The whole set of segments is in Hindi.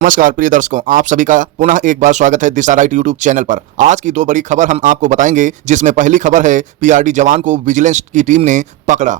नमस्कार प्रिय दर्शकों, आप सभी का पुनः एक बार स्वागत है दिशा राइट यूट्यूब चैनल पर। आज की दो बड़ी खबर हम आपको बताएंगे, जिसमें पहली खबर है पीआरडी जवान को विजिलेंस की टीम ने पकड़ा।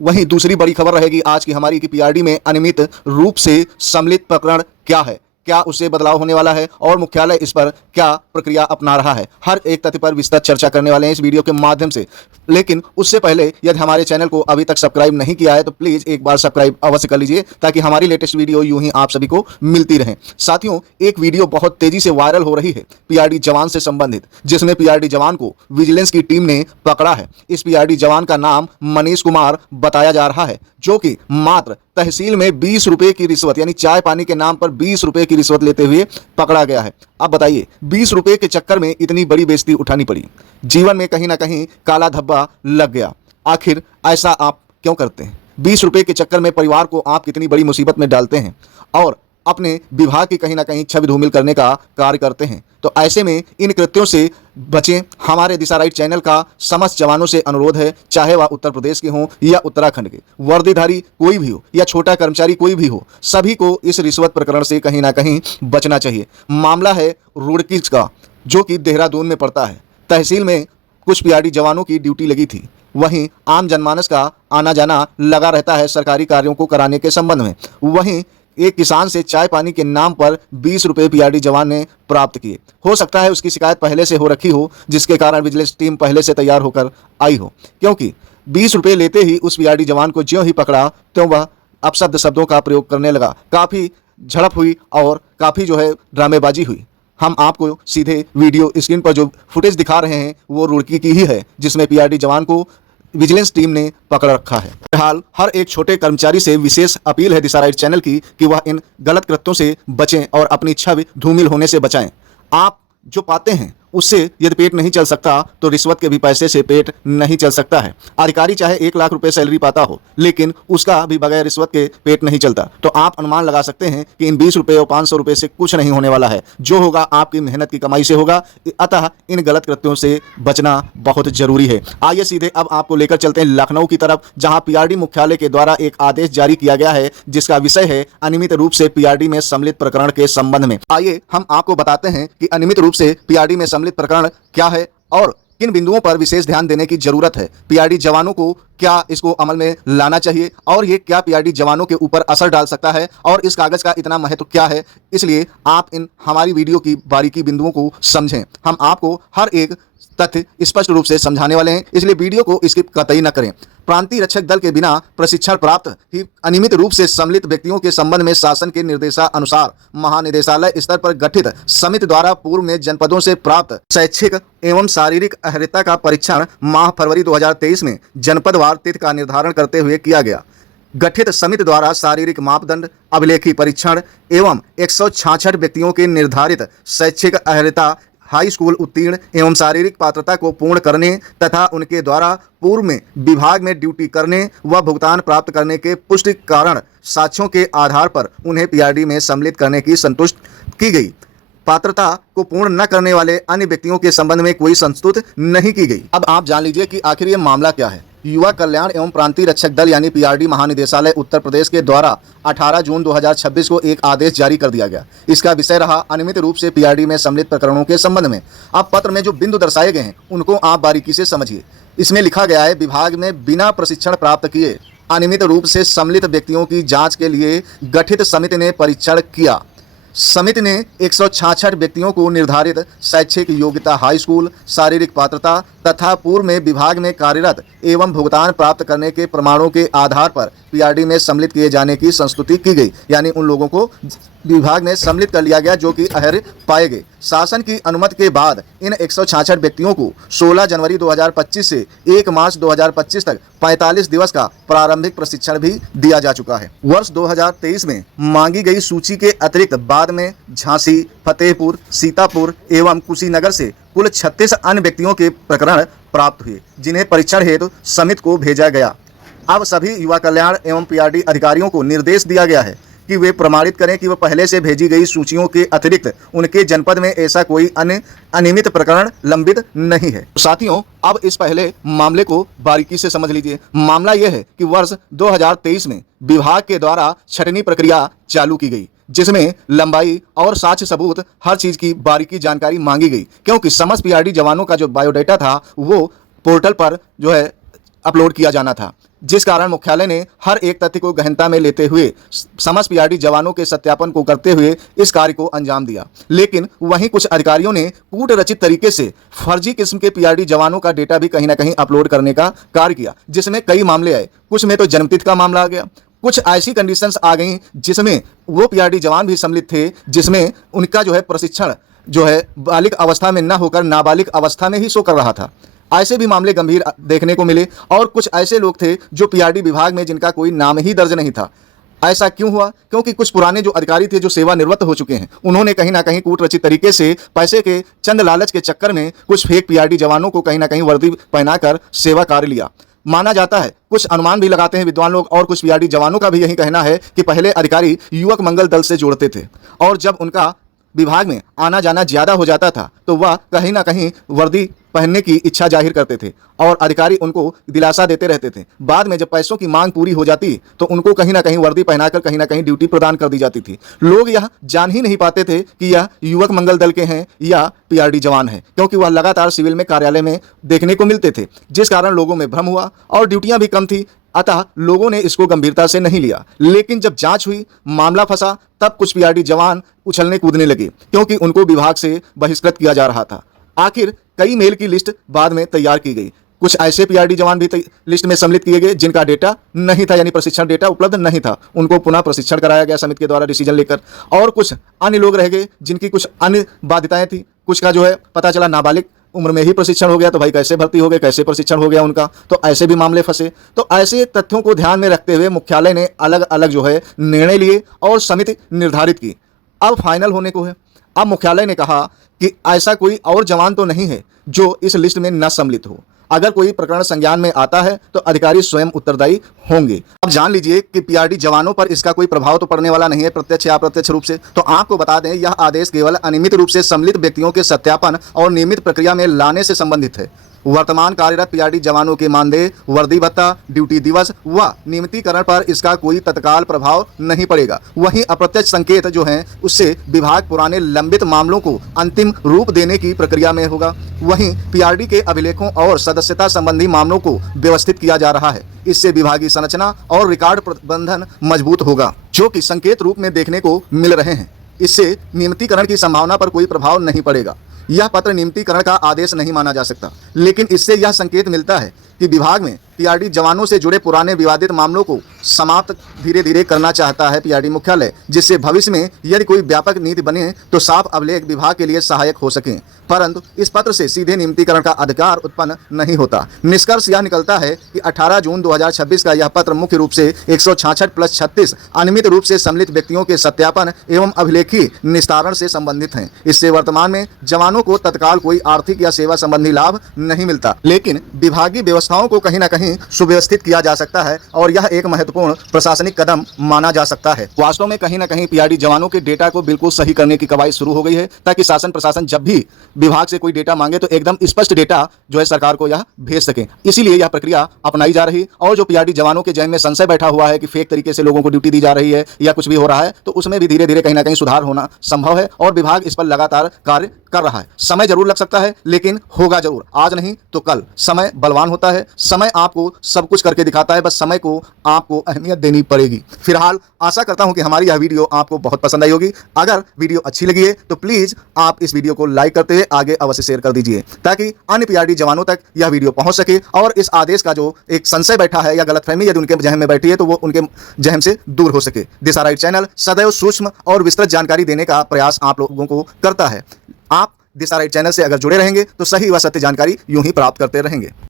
वहीं दूसरी बड़ी खबर रहेगी आज की हमारी कि पीआरडी में अनियमित रूप से सम्मिलित प्रकरण क्या है, क्या उससे बदलाव होने वाला है और मुख्यालय इस पर क्या प्रक्रिया अपना रहा है। हर एक तथ्य पर विस्तृत चर्चा करने वाले हैं इस वीडियो के माध्यम से। लेकिन उससे पहले यदि हमारे चैनल को अभी तक सब्सक्राइब नहीं किया है तो प्लीज़ एक बार सब्सक्राइब अवश्य कर लीजिए, ताकि हमारी लेटेस्ट वीडियो यूं ही आप सभी को मिलती रहें। साथियों, एक वीडियो बहुत तेजी से वायरल हो रही है पीआरडी जवान से संबंधित, जिसमें पीआरडी जवान को विजिलेंस की टीम ने पकड़ा है। इस पीआरडी जवान का नाम मनीष कुमार बताया जा रहा है, जो कि मात्र तहसील में 20 रुपए की रिश्वत यानी चाय पानी के नाम पर 20 रुपए की रिश्वत लेते हुए पकड़ा गया है। अब बताइए, 20 रुपए के चक्कर में इतनी बड़ी बेइज्जती उठानी पड़ी। जीवन में कहीं ना कहीं काला धब्बा लग गया। आखिर ऐसा आप क्यों करते हैं? 20 रुपए के चक्कर में परिवार को आप कितनी बड़ी मुसीबत में डालते हैं और अपने विभाग की कहीं ना कहीं छवि धूमिल करने का कार्य करते हैं। तो ऐसे में इन कृत्यों से बचें। हमारे दिशा राइट चैनल का समस्त जवानों से अनुरोध है, चाहे वह उत्तर प्रदेश के हों या उत्तराखंड के, वर्दीधारी कोई भी हो या छोटा कर्मचारी कोई भी हो, सभी को इस रिश्वत प्रकरण से कहीं ना कहीं बचना चाहिए। मामला है रुड़की का, जो कि देहरादून में पड़ता है। तहसील में कुछ पीआरडी जवानों की ड्यूटी लगी थी, वहीं आम जनमानस का आना जाना लगा रहता है सरकारी कार्यों को कराने के संबंध में। वहीं एक किसान से चाय पानी के नाम पर 20 रुपए पीआरडी जवान ने प्राप्त किए। हो सकता है उसकी शिकायत पहले से हो रखी हो, जिसके कारण विजिलेंस टीम पहले से तैयार होकर आई हो, क्योंकि 20 रुपए लेते ही उस पीआरडी जवान को ज्यों ही पकड़ा तो वह अपशब्द शब्दों का प्रयोग करने लगा। काफ़ी झड़प हुई और काफ़ी ड्रामेबाजी हुई। हम आपको सीधे वीडियो स्क्रीन पर जो फुटेज दिखा रहे हैं वो रुड़की की ही है, जिसमें पीआरडी जवान को विजिलेंस टीम ने पकड़ रखा है। फिलहाल हर एक छोटे कर्मचारी से विशेष अपील है दिशा राइट चैनल की कि वह इन गलत कृत्यों से बचें और अपनी छवि धूमिल होने से बचाएं। आप जो पाते हैं उससे यदि पेट नहीं चल सकता तो रिश्वत के भी पैसे से पेट नहीं चल सकता है। अधिकारी चाहे 1 लाख रुपए सैलरी पाता हो, लेकिन उसका भी बगैर रिश्वत के पेट नहीं चलता। तो आप अनुमान लगा सकते हैं कि इन 20 रुपए और 500 रुपए से कुछ नहीं होने वाला है। जो होगा आपकी मेहनत की कमाई से होगा। अतः इन गलत कृत्यों से बचना बहुत जरूरी है। आइए सीधे अब आपको लेकर चलते हैं लखनऊ की तरफ, जहाँ पीआरडी मुख्यालय के द्वारा एक आदेश जारी किया गया है, जिसका विषय है अनियमित रूप से पीआरडी में सम्मिलित प्रकरण के संबंध में। आइए हम आपको बताते हैं कि अनियमित रूप से पीआरडी में सम्मिलित प्रकरण क्या है और किन बिंदुओं पर विशेष ध्यान देने की जरूरत है। पीआरडी जवानों को क्या इसको अमल में लाना चाहिए और ये क्या पीआरडी जवानों के ऊपर असर डाल सकता है और इस कागज का इतना महत्व क्या है। इसलिए आप इन हमारी वीडियो की बारीकी बिंदुओं को समझें। हम आपको हर एक तथ्य स्पष्ट रूप से समझाने वाले हैं, इसलिए वीडियो को स्किप कतई न करें। प्रांतीय रक्षक दल के बिना प्रशिक्षण प्राप्त ही अनियमित रूप से सम्मिलित व्यक्तियों के संबंध में शासन के निर्देशानुसार महानिदेशालय स्तर पर गठित समिति द्वारा पूर्व में जनपदों से प्राप्त शैक्षिक एवं शारीरिक अहर्यता का परीक्षण माह फरवरी 2023 में जनपदवार तिथि का निर्धारण करते हुए किया गया। गठित समिति द्वारा शारीरिक मापदंड, अभिलेखी परीक्षण एवं 166 व्यक्तियों के निर्धारित शैक्षिक अहर्यता, हाई स्कूल उत्तीर्ण एवं शारीरिक पात्रता को पूर्ण करने तथा उनके द्वारा पूर्व में विभाग में ड्यूटी करने व भुगतान प्राप्त करने के पुष्टि कारण साक्ष्यों के आधार पर उन्हें पीआरडी में सम्मिलित करने की संतुष्ट की गई। पात्रता को पूर्ण न करने वाले अन्य व्यक्तियों के संबंध में कोई संस्तुति नहीं की गई। अब आप जान लीजिए कि आखिर ये मामला क्या है। युवा कल्याण एवं प्रांतीय रक्षक दल यानी पीआरडी महानिदेशालय उत्तर प्रदेश के द्वारा 18 जून 2026 को एक आदेश जारी कर दिया गया। इसका विषय रहा अनियमित रूप से पीआरडी में सम्मिलित प्रकरणों के संबंध में। अब पत्र में जो बिंदु दर्शाए गए हैं उनको आप बारीकी से समझिए। इसमें लिखा गया है, विभाग में बिना प्रशिक्षण प्राप्त किए अनियमित रूप से सम्मिलित व्यक्तियों की जाँच के लिए गठित समिति ने परीक्षण किया। समिति ने 166 व्यक्तियों को निर्धारित शैक्षिक योग्यता, हाई स्कूल, शारीरिक पात्रता तथा पूर्व में विभाग में कार्यरत एवं भुगतान प्राप्त करने के प्रमाणों के आधार पर पीआरडी में सम्मिलित किए जाने की संस्तुति की गई। यानी उन लोगों को विभाग में सम्मिलित कर लिया गया जो कि अहर्य पाए गए। शासन की अनुमति के बाद इन 166 व्यक्तियों को 16 जनवरी 2025 से 1 मार्च 2025 तक 45 दिवस का प्रारंभिक प्रशिक्षण भी दिया जा चुका है। वर्ष 2023 में मांगी गई सूची के अतिरिक्त बाद में झांसी, फतेहपुर, सीतापुर एवं कुशीनगर से कुल 36 अन्य व्यक्तियों के प्रकरण प्राप्त हुए, जिन्हें परीक्षण हेतु समिति को भेजा गया। अब सभी युवा कल्याण एवं पीआरडी अधिकारियों को निर्देश दिया गया है कि वे प्रमाणित करें कि वह पहले से भेजी गई सूचियों के अतिरिक्त उनके जनपद में ऐसा कोई अन्य अनियमित प्रकरण लंबित नहीं है। साथियों, अब इस पहले मामले को बारीकी से समझ लीजिए। मामला यह है कि वर्ष 2023 में विभाग के द्वारा छटनी प्रक्रिया चालू की गई, जिसमें लंबाई और साक्ष्य सबूत हर चीज की बारीकी जानकारी मांगी गई, क्योंकि समस्त पीआरडी जवानों का जो बायोडाटा था वो पोर्टल पर जो है अपलोड किया जाना था, जिस कारण मुख्यालय ने हर एक तथ्य को गहनता में लेते हुए समस्त पीआरडी जवानों के सत्यापन को करते हुए इस कार्य को अंजाम दिया। लेकिन वहीं कुछ अधिकारियों ने कूट रचित तरीके से फर्जी किस्म के पीआरडी जवानों का डेटा भी कहीं ना कहीं अपलोड करने का कार्य किया, जिसमें कई मामले आए। कुछ में तो जन्मतिथि का मामला आ गया, कुछ ऐसी कंडीशंस आ गई जिसमें वो पीआरडी जवान भी सम्मिलित थे, जिसमें उनका जो है प्रशिक्षण जो है बालिग अवस्था में न होकर नाबालिग अवस्था में ही शो कर रहा था। ऐसे भी मामले गंभीर देखने को मिले और कुछ ऐसे लोग थे जो पीआरडी विभाग में जिनका कोई नाम ही दर्ज नहीं था। ऐसा क्यों हुआ? क्योंकि कुछ पुराने जो अधिकारी थे जो सेवानिवृत्त हो चुके हैं, उन्होंने कहीं ना कहीं कूटरचित तरीके से पैसे के चंद लालच के चक्कर में कुछ फेक पीआरडी जवानों को कहीं ना कहीं वर्दी पहनाकर सेवा कार्य लिया। माना जाता है, कुछ अनुमान भी लगाते हैं विद्वान लोग और कुछ पीआरडी जवानों का भी यही कहना है कि पहले अधिकारी युवक मंगल दल से जोड़ते थे और जब उनका विभाग में आना जाना ज्यादा हो जाता था तो वह कहीं ना कहीं वर्दी पहनने की इच्छा जाहिर करते थे और अधिकारी उनको दिलासा देते रहते थे। बाद में जब पैसों की मांग पूरी हो जाती तो उनको कहीं ना कहीं वर्दी पहनाकर कहीं ना कहीं ड्यूटी प्रदान कर दी जाती थी। लोग यह जान ही नहीं पाते थे कि यह युवक मंगल दल के हैं या पीआरडी जवान हैं, क्योंकि वह लगातार सिविल में कार्यालय में देखने को मिलते थे, जिस कारण लोगों में भ्रम हुआ और ड्यूटियां भी कम थी। अतः लोगों ने इसको गंभीरता से नहीं लिया। लेकिन जब जांच हुई, मामला फंसा, तब कुछ पीआरडी जवान उछलने कूदने लगे, क्योंकि उनको विभाग से बहिष्कृत किया जा रहा था। आखिर कई मेल की लिस्ट बाद में तैयार की गई। कुछ ऐसे पीआरडी जवान भी लिस्ट में सम्मिलित किए गए जिनका डेटा नहीं था, यानी प्रशिक्षण डेटा उपलब्ध नहीं था। उनको पुनः प्रशिक्षण कराया गया समिति के द्वारा डिसीजन लेकर। और कुछ अन्य लोग रह गए जिनकी कुछ अन्य बाध्यताएं थी। कुछ का जो है पता चला नाबालिग उम्र में ही प्रशिक्षण हो गया, तो भाई कैसे भर्ती हो गए, कैसे प्रशिक्षण हो गया उनका, तो ऐसे भी मामले फंसे। तो ऐसे तथ्यों को ध्यान में रखते हुए मुख्यालय ने अलग अलग जो है निर्णय लिए और समिति निर्धारित की। अब फाइनल होने को है। अब मुख्यालय ने कहा कि ऐसा कोई और जवान तो नहीं है जो इस लिस्ट में न सम्मिलित हो। अगर कोई प्रकरण संज्ञान में आता है तो अधिकारी स्वयं उत्तरदायी होंगे। अब जान लीजिए कि पीआरडी जवानों पर इसका कोई प्रभाव तो पड़ने वाला नहीं है, प्रत्यक्ष या अप्रत्यक्ष रूप से। तो आपको बता दें, यह आदेश केवल अनियमित रूप से सम्मिलित व्यक्तियों के सत्यापन और नियमित प्रक्रिया में लाने से संबंधित है। वर्तमान कार्यरत पीआरडी जवानों के मानदेय, वर्दी भत्ता, ड्यूटी दिवस व नियमितीकरण पर इसका कोई तत्काल प्रभाव नहीं पड़ेगा। वहीं अप्रत्यक्ष संकेत जो हैं उससे विभाग पुराने लंबित मामलों को अंतिम रूप देने की प्रक्रिया में होगा। वहीं पीआरडी के अभिलेखों और सदस्यता संबंधी मामलों को व्यवस्थित किया जा रहा है। इससे विभागीय संरचना और रिकॉर्ड प्रबंधन मजबूत होगा, जो कि संकेत रूप में देखने को मिल रहे हैं। इससे नियमितीकरण की संभावना पर कोई प्रभाव नहीं पड़ेगा। यह पत्र नियमितीकरण का आदेश नहीं माना जा सकता, लेकिन इससे यह संकेत मिलता है कि विभाग में पीआरडी जवानों से जुड़े पुराने विवादित मामलों को समाप्त धीरे धीरे करना चाहता है पीआरडी मुख्यालय, जिससे भविष्य में यदि कोई व्यापक नीति बने तो साफ अभिलेख विभाग के लिए सहायक हो सकें। परंतु इस पत्र से सीधे नियमितीकरण का अधिकार उत्पन्न नहीं होता। निष्कर्ष यह निकलता है कि 18 जून 2026 का यह पत्र मुख्य रूप से 166+36 अनियमित रूप से सम्मिलित व्यक्तियों के सत्यापन एवं अभिलेखीय निस्तारण से संबंधित हैं। इससे वर्तमान में जवानों को तत्काल कोई आर्थिक या सेवा संबंधी लाभ नहीं मिलता, लेकिन विभागीय व्यवस्थाओं को कहीं न कहीं सुव्यवस्थित किया जा सकता है और यह एक महत्वपूर्ण प्रशासनिक कदम माना जा सकता है। वास्तव में कहीं न कहीं पीआरडी जवानों के डेटा को बिल्कुल सही करने की कवायद शुरू हो गई है, ताकि शासन प्रशासन जब भी विभाग से कोई डेटा मांगे तो एकदम स्पष्ट डेटा जो है सरकार को यह भेज सके। इसीलिए यह प्रक्रिया अपनाई जा रही और जो पीआरडी जवानों के जहन में संशय बैठा हुआ है कि फेक तरीके से लोगों को ड्यूटी दी जा रही है या कुछ भी हो रहा है, तो उसमें भी धीरे धीरे कहीं ना कहीं सुधार होना संभव है और विभाग इस पर लगातार कार्य कर रहा है। समय जरूर लग सकता है, लेकिन होगा जरूर। आज नहीं तो कल। समय बलवान होता है, समय आपको सब कुछ करके दिखाता है, बस समय को आपको अहमियत देनी पड़ेगी। फिलहाल आशा करता हूं कि हमारी यह वीडियो आपको बहुत पसंद आई होगी। अगर वीडियो अच्छी लगी है तो प्लीज आप इस वीडियो को लाइक करते हुए आगे अवश्य शेयर कर दीजिए, ताकि अन्य पीआरडी जवानों तक यह वीडियो पहुंच सके और इस आदेश का जो एक संशय बैठा है या गलतफहमी यदि उनके जहन में बैठी है तो वो उनके जहन से दूर हो सके। दिशा राइट चैनल सदैव सूक्ष्म और विस्तृत जानकारी देने का प्रयास आप लोगों को करता है। आप दिशा राइट चैनल से अगर जुड़े रहेंगे तो सही व सत्य जानकारी यूं ही प्राप्त करते रहेंगे।